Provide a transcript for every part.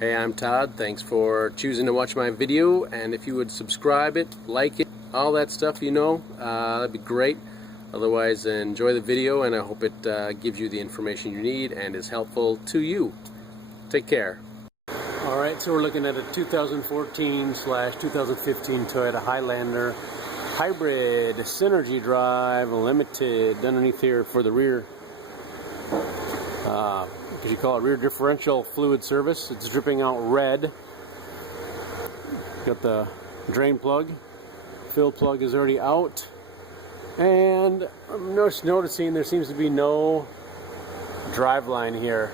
Hey, I'm Todd. Thanks for choosing to watch my video, and if you would subscribe it, like it, all that stuff, that'd be great. Otherwise, enjoy the video, and I hope it gives you the information you need and is helpful to you. Take care. Alright, so we're looking at a 2014/2015 Toyota Highlander Hybrid Synergy Drive Limited. Underneath here for the rear, as you call it, rear differential fluid service. It's dripping out red. Got the drain plug. Fill plug is already out. And I'm just noticing there seems to be no drive line here.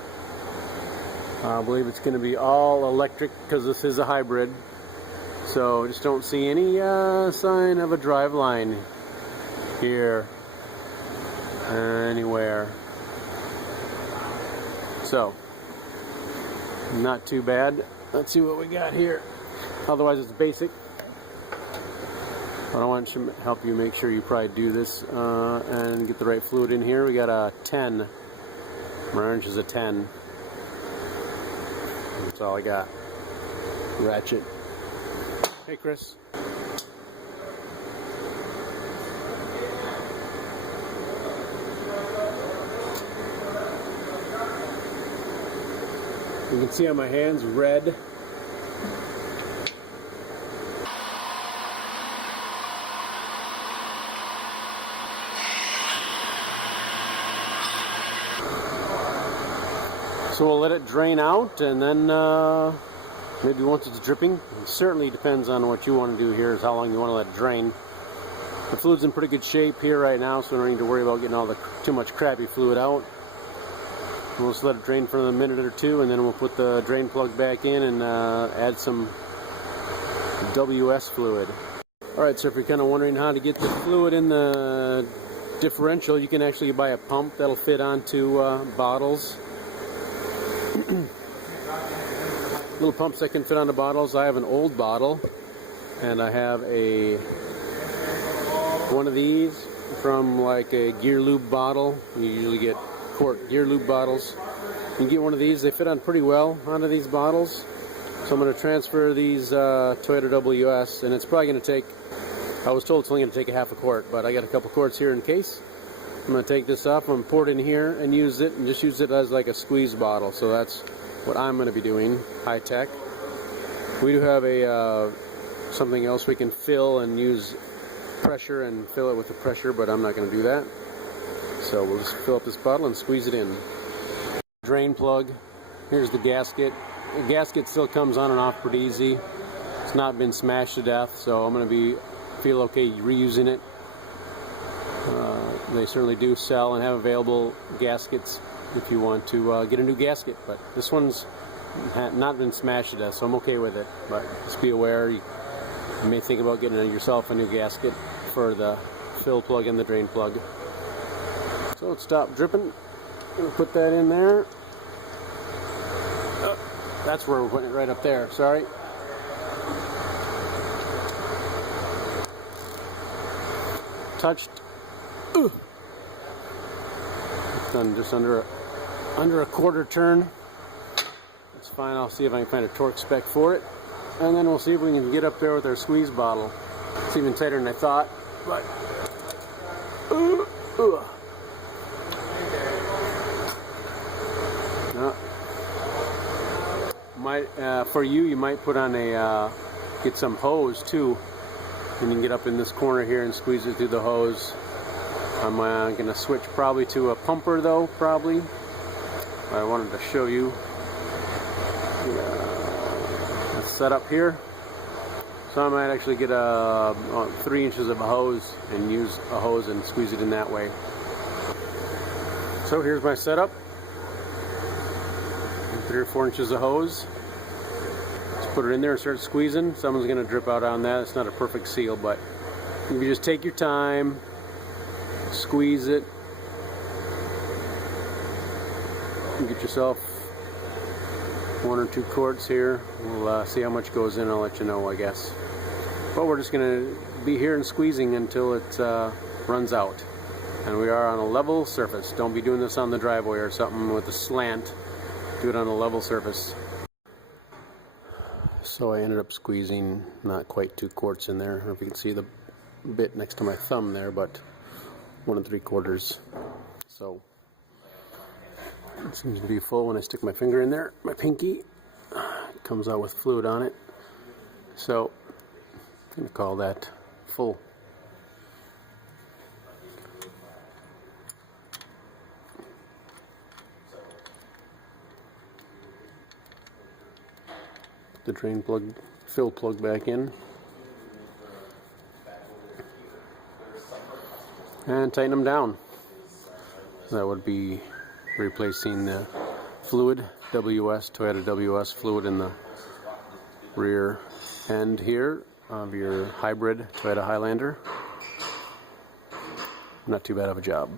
I believe it's going to be all electric because this is a hybrid. So just don't see any sign of a drive line here anywhere. So, not too bad. Let's see what we got here. Otherwise, it's basic. But I want to help you make sure you probably do this and get the right fluid in here. We got a 10. My wrench is a 10. That's all I got. Ratchet. Hey, Chris. You can see on my hands, red. So we'll let it drain out, and then maybe once it's dripping, it certainly depends on what you want to do here, is how long you want to let it drain. The fluid's in pretty good shape here right now, so we don't need to worry about getting all the too much crappy fluid out. We'll just let it drain for a minute or two, and then we'll put the drain plug back in and add some WS fluid. Alright, so if you're kind of wondering how to get the fluid in the differential, you can actually buy a pump that'll fit onto bottles. Little pumps that can fit onto bottles. I have an old bottle, and I have one of these from like a gear lube bottle. You usually get quart gear lube bottles. You can get one of these. They fit on pretty well onto these bottles. So I'm going to transfer these Toyota WS, and it's probably going to take, I was told it's only going to take a half a quart, but I got a couple quarts here in case. I'm going to take this up, I'm going to pour it in here and use it, and just use it as like a squeeze bottle. So that's what I'm going to be doing, high tech. We do have a something else we can fill and use pressure and fill it with the pressure, but I'm not going to do that. So we'll just fill up this bottle and squeeze it in. Drain plug. Here's the gasket. The gasket still comes on and off pretty easy. It's not been smashed to death, so I'm going to feel okay reusing it. They certainly do sell and have available gaskets if you want to get a new gasket, but this one's not been smashed to death, so I'm okay with it. But just be aware, you may think about getting yourself a new gasket for the fill plug and the drain plug. So it stopped dripping. We'll put that in there. Oh, that's where we're putting it, right up there. Sorry. Touched. Ooh. It's done just under a quarter turn. That's fine. I'll see if I can find a torque spec for it, and then we'll see if we can get up there with our squeeze bottle. It's even tighter than I thought, but for you might put on get some hose too, and you can get up in this corner here and squeeze it through the hose. I'm going to switch probably to a pumper though, probably. I wanted to show you the setup here. So I might actually get 3 inches of a hose and use a hose and squeeze it in that way. So here's my setup. 3 or 4 inches of hose. Let's put it in there and start squeezing. Someone's going to drip out on that. It's not a perfect seal, but if you just take your time, squeeze it, and get yourself 1 or 2 quarts here. We'll see how much goes in. I'll let you know, I guess. But we're just going to be here and squeezing until it runs out. And we are on a level surface. Don't be doing this on the driveway or something with a slant. Do it on a level surface. So I ended up squeezing not quite 2 quarts in there. I don't know if you can see the bit next to my thumb there, but 1 3/4. So it seems to be full when I stick my finger in there. My pinky comes out with fluid on it. So I'm going to call that full. Put the drain plug, fill plug back in. And tighten them down. That would be replacing the fluid, Toyota WS fluid in the rear end here of your hybrid Toyota Highlander. Not too bad of a job.